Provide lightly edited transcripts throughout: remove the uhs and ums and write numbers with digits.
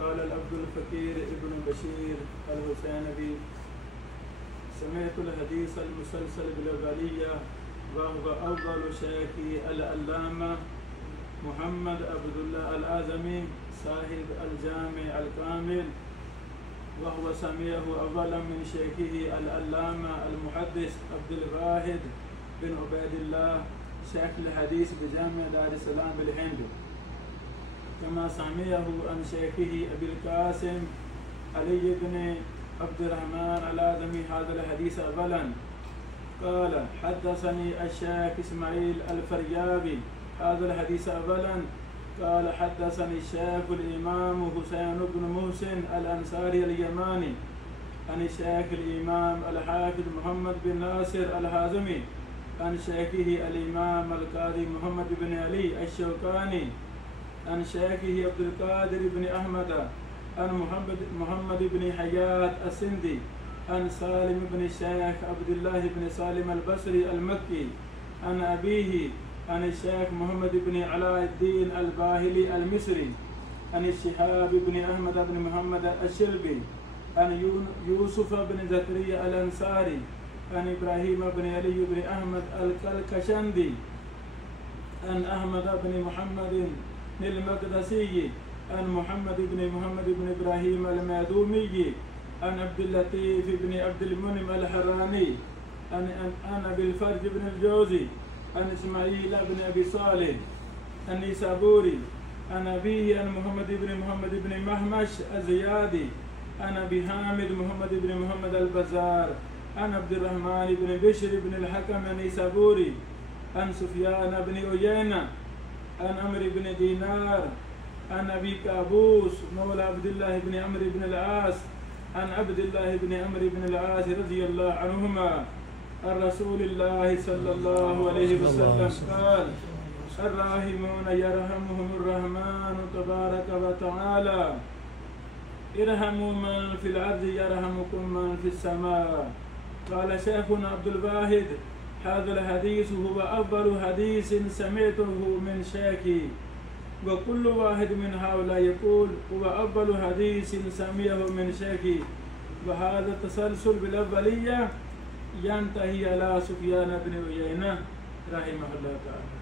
قال العبد الفقير ابن بشير الحسينبي: سمعت الحديث المسلسل بالغالية وهو أول شيخي العلامة محمد عبد الله الأعظمي صاحب الجامع الكامل، وهو سمعه أولا من شيخه العلامة المحدث عبد الواحد بن عبيد الله شيخ الحديث بجامع دار السلام بالهند، كما سمعه عن شيخه أبي القاسم علي بن عبد الرحمن الأعظمي هذا الحديث أولا. قال: حدثني الشيخ إسماعيل الفريابي هذا الحديث أولا. قال: حدثني الشيخ الإمام حسين بن محسن الأنصاري اليماني عن الشيخ الإمام الحافظ محمد بن ناصر الحازمي عن شيخه الإمام القاضي محمد بن علي الشوكاني عن شيخه عبد القادر بن أحمد عن محمد بن حيات السندي عن سالم بن الشيخ عبد الله بن سالم البصري المكي عن أبيه عن الشيخ محمد بن علاء الدين الباهلي المصري عن الشهاب بن أحمد بن محمد الشلبي عن يوسف بن زكريا الأنصاري عن إبراهيم بن علي بن أحمد الكلكشندي عن أحمد بن محمد المقدسي عن محمد بن إبراهيم المادومي عن عبد اللطيف بن عبد المنعم الحراني عن أبي الفرج بن الجوزي عن إسماعيل بن أبي صالح النيسابوري عن أبيه عن محمد بن محمش الزيادي عن أبي حامد محمد البزار عن عبد الرحمن بن بشر بن الحكم النيسابوري عن سفيان بن عيينة عن عمرو بن دينار عن أبي كابوس مولى عبد الله بن عمرو بن العاص عن عبد الله بن عمرو بن العاص رضي الله عنهما عن رسول الله صلى الله عليه وسلم قال: الراحمون يرحمهم الرحمن تبارك وتعالى ارحموا من في الأرض يرحمكم من في السماء. قال شيخنا عبد الواحد: هذا الحديث هو أول حديث سمعته من شيخي، وكل واحد من هؤلاء يقول هو أول حديث سمعه من شيخي، وهذا التسلسل بالأولية ينتهي على سفيان بن عيينة رحمه الله تعالى.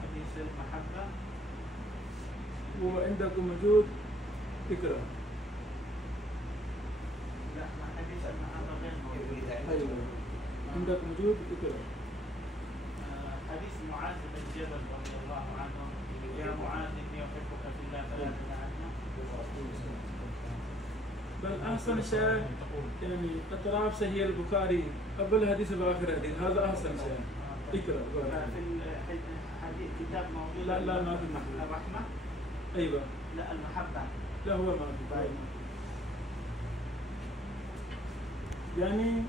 حديث المحبة هو عندكم موجود؟ اقرأ. لا، حديث المحبة غير موجود. أيوه عندك موجود؟ اقرأ. حديث معاذ بن جبل رضي الله عنه: يا معاذ إني أحبك في الله فلا تدعني. بل أحسن شيء يعني أطراف صحيح البخاري قبل حديث وآخر حديث، هذا أحسن شيء. اقرأ. في الحديث كتاب موجود. لا ما في محبة. الرحمة؟ أيوه. لا، المحبة. لا هو ما في. يعني